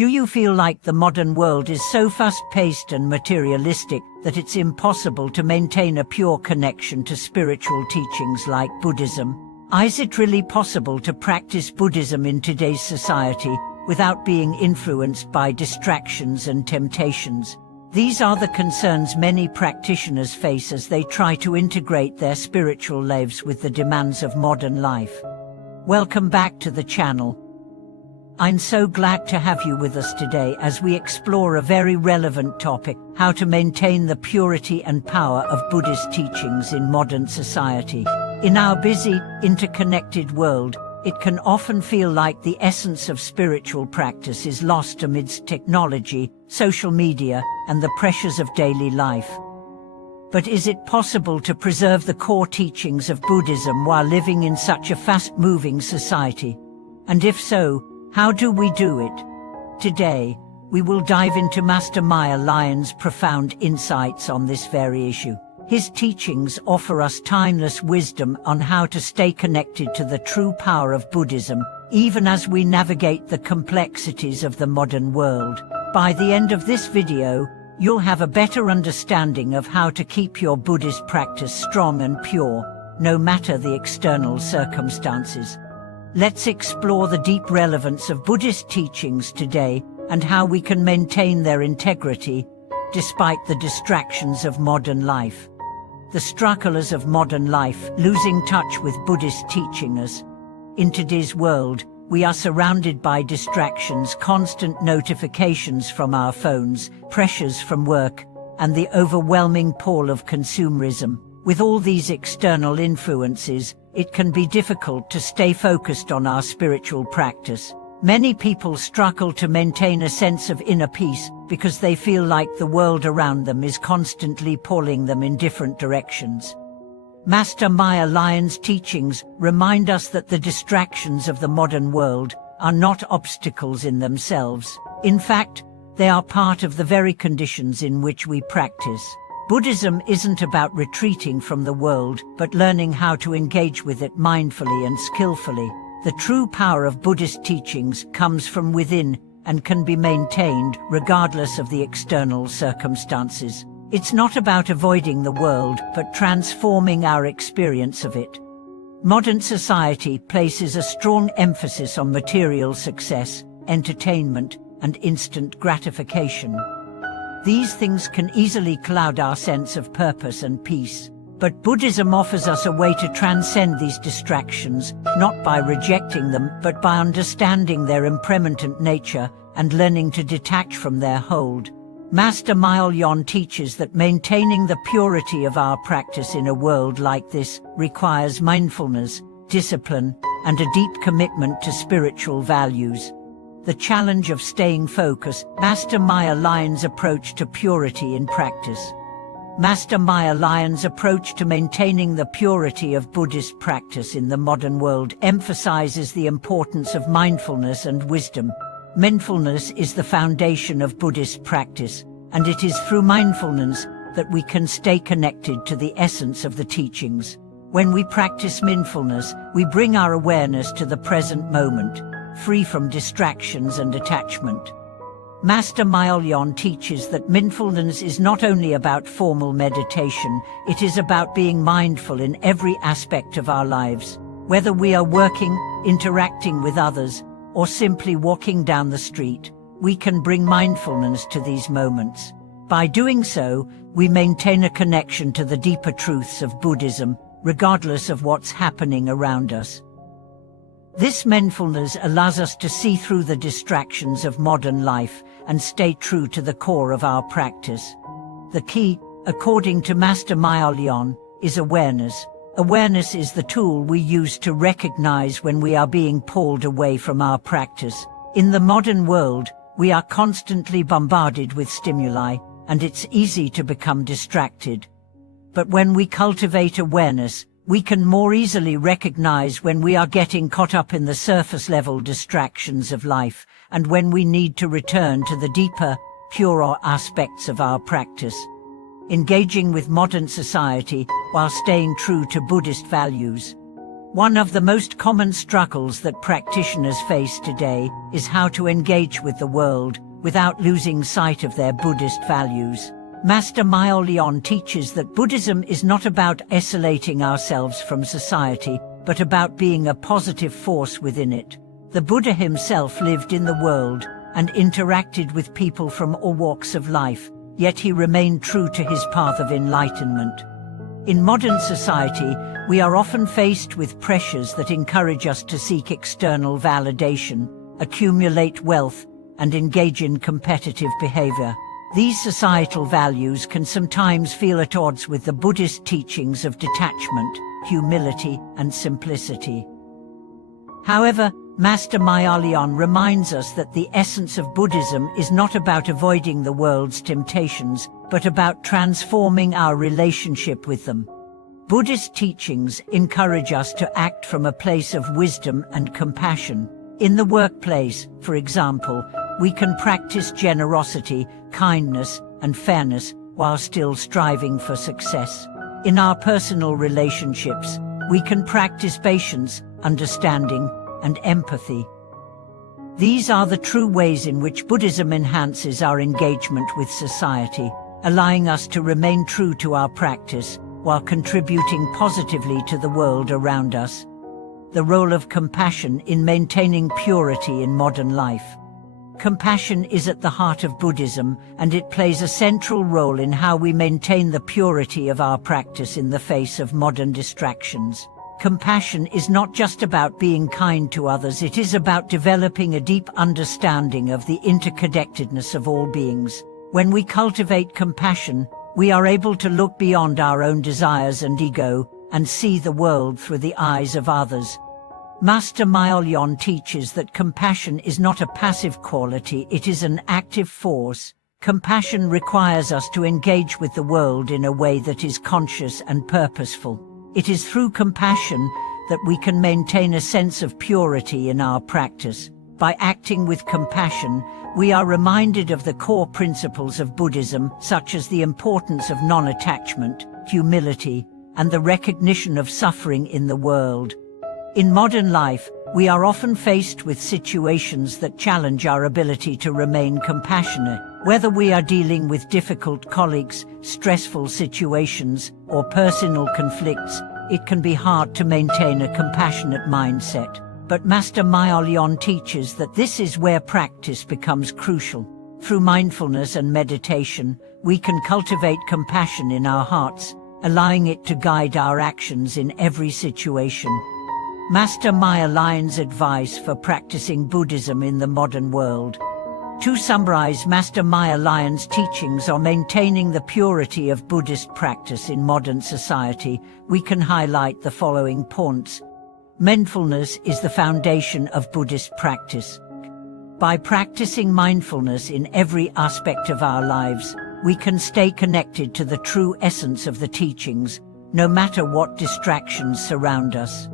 Do you feel like the modern world is so fast-paced and materialistic that it's impossible to maintain a pure connection to spiritual teachings like Buddhism? Is it really possible to practice Buddhism in today's society without being influenced by distractions and temptations? These are the concerns many practitioners face as they try to integrate their spiritual lives with the demands of modern life. Welcome back to the channel. I'm so glad to have you with us today as we explore a very relevant topic: how to maintain the purity and power of Buddhist teachings in modern society. In our busy, interconnected world, it can often feel like the essence of spiritual practice is lost amidst technology, social media, and the pressures of daily life. But is it possible to preserve the core teachings of Buddhism while living in such a fast-moving society? And if so, how do we do it? Today, we will dive into Master Miaolian's profound insights on this very issue. His teachings offer us timeless wisdom on how to stay connected to the true power of Buddhism, even as we navigate the complexities of the modern world. By the end of this video, you'll have a better understanding of how to keep your Buddhist practice strong and pure, no matter the external circumstances. Let's explore the deep relevance of Buddhist teachings today and how we can maintain their integrity despite the distractions of modern life. The struggles of modern life, losing touch with Buddhist teachings. In today's world, we are surrounded by distractions, constant notifications from our phones, pressures from work, and the overwhelming pull of consumerism. With all these external influences, it can be difficult to stay focused on our spiritual practice. Many people struggle to maintain a sense of inner peace because they feel like the world around them is constantly pulling them in different directions. Master Miaolian's teachings remind us that the distractions of the modern world are not obstacles in themselves. In fact, they are part of the very conditions in which we practice. Buddhism isn't about retreating from the world, but learning how to engage with it mindfully and skillfully. The true power of Buddhist teachings comes from within and can be maintained regardless of the external circumstances. It's not about avoiding the world, but transforming our experience of it. Modern society places a strong emphasis on material success, entertainment, and instant gratification. These things can easily cloud our sense of purpose and peace. But Buddhism offers us a way to transcend these distractions, not by rejecting them, but by understanding their impermanent nature and learning to detach from their hold. Master Miaolian teaches that maintaining the purity of our practice in a world like this requires mindfulness, discipline, and a deep commitment to spiritual values. The challenge of staying focused. Master Miaolian's approach to purity in practice. Master Miaolian's approach to maintaining the purity of Buddhist practice in the modern world emphasizes the importance of mindfulness and wisdom. Mindfulness is the foundation of Buddhist practice, and it is through mindfulness that we can stay connected to the essence of the teachings. When we practice mindfulness, we bring our awareness to the present moment, free from distractions and attachment. Master Miaolian teaches that mindfulness is not only about formal meditation, it is about being mindful in every aspect of our lives. Whether we are working, interacting with others, or simply walking down the street, we can bring mindfulness to these moments. By doing so, we maintain a connection to the deeper truths of Buddhism, regardless of what's happening around us. This mindfulness allows us to see through the distractions of modern life and stay true to the core of our practice. The key, according to Master Miaolian, is awareness. Awareness is the tool we use to recognize when we are being pulled away from our practice. In the modern world, we are constantly bombarded with stimuli, and it's easy to become distracted. But when we cultivate awareness, we can more easily recognize when we are getting caught up in the surface-level distractions of life, and when we need to return to the deeper, purer aspects of our practice. Engaging with modern society while staying true to Buddhist values. One of the most common struggles that practitioners face today is how to engage with the world without losing sight of their Buddhist values. Master Miaolian teaches that Buddhism is not about isolating ourselves from society, but about being a positive force within it. The Buddha himself lived in the world and interacted with people from all walks of life, yet he remained true to his path of enlightenment. In modern society, we are often faced with pressures that encourage us to seek external validation, accumulate wealth, and engage in competitive behavior. These societal values can sometimes feel at odds with the Buddhist teachings of detachment, humility, and simplicity. However, Master Miaolian reminds us that the essence of Buddhism is not about avoiding the world's temptations, but about transforming our relationship with them. Buddhist teachings encourage us to act from a place of wisdom and compassion. In the workplace, for example, we can practice generosity, kindness, and fairness while still striving for success. In our personal relationships, we can practice patience, understanding, and empathy. These are the true ways in which Buddhism enhances our engagement with society, allowing us to remain true to our practice while contributing positively to the world around us. The role of compassion in maintaining purity in modern life. Compassion is at the heart of Buddhism, and it plays a central role in how we maintain the purity of our practice in the face of modern distractions. Compassion is not just about being kind to others, it is about developing a deep understanding of the interconnectedness of all beings. When we cultivate compassion, we are able to look beyond our own desires and ego, and see the world through the eyes of others. Master Miaolian teaches that compassion is not a passive quality, it is an active force. Compassion requires us to engage with the world in a way that is conscious and purposeful. It is through compassion that we can maintain a sense of purity in our practice. By acting with compassion, we are reminded of the core principles of Buddhism, such as the importance of non-attachment, humility, and the recognition of suffering in the world. In modern life, we are often faced with situations that challenge our ability to remain compassionate. Whether we are dealing with difficult colleagues, stressful situations, or personal conflicts, it can be hard to maintain a compassionate mindset. But Master Miaolian teaches that this is where practice becomes crucial. Through mindfulness and meditation, we can cultivate compassion in our hearts, allowing it to guide our actions in every situation. Master Miaolian's advice for practicing Buddhism in the modern world. To summarize Master Miaolian's teachings on maintaining the purity of Buddhist practice in modern society, we can highlight the following points. Mindfulness is the foundation of Buddhist practice. By practicing mindfulness in every aspect of our lives, we can stay connected to the true essence of the teachings, no matter what distractions surround us.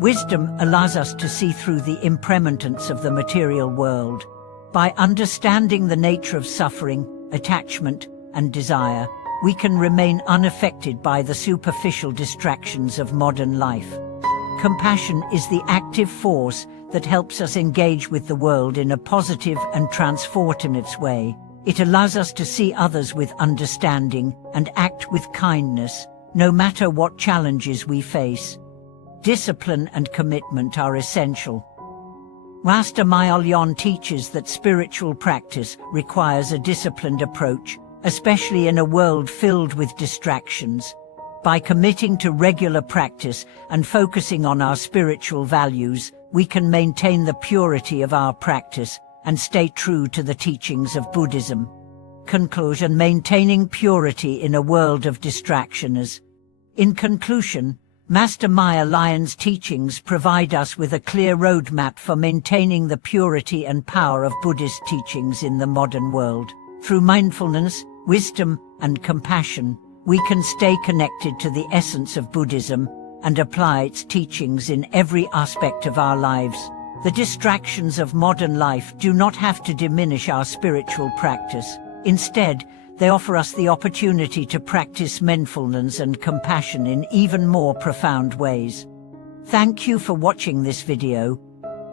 Wisdom allows us to see through the impermanence of the material world. By understanding the nature of suffering, attachment, and desire, we can remain unaffected by the superficial distractions of modern life. Compassion is the active force that helps us engage with the world in a positive and transformative way. It allows us to see others with understanding and act with kindness, no matter what challenges we face. Discipline and commitment are essential. Master Miaolian teaches that spiritual practice requires a disciplined approach, especially in a world filled with distractions. By committing to regular practice and focusing on our spiritual values, we can maintain the purity of our practice and stay true to the teachings of Buddhism. Conclusion: maintaining purity in a world of distractions. In conclusion, Master Miaolian's teachings provide us with a clear roadmap for maintaining the purity and power of Buddhist teachings in the modern world. Through mindfulness, wisdom, and compassion, we can stay connected to the essence of Buddhism and apply its teachings in every aspect of our lives. The distractions of modern life do not have to diminish our spiritual practice. Instead, they offer us the opportunity to practice mindfulness and compassion in even more profound ways. Thank you for watching this video.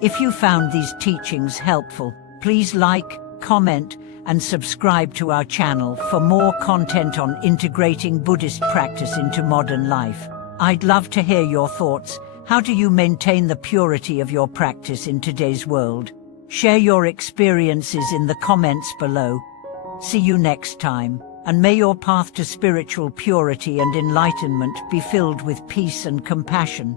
If you found these teachings helpful, please like, comment, and subscribe to our channel for more content on integrating Buddhist practice into modern life. I'd love to hear your thoughts. How do you maintain the purity of your practice in today's world? Share your experiences in the comments below. See you next time, and may your path to spiritual purity and enlightenment be filled with peace and compassion.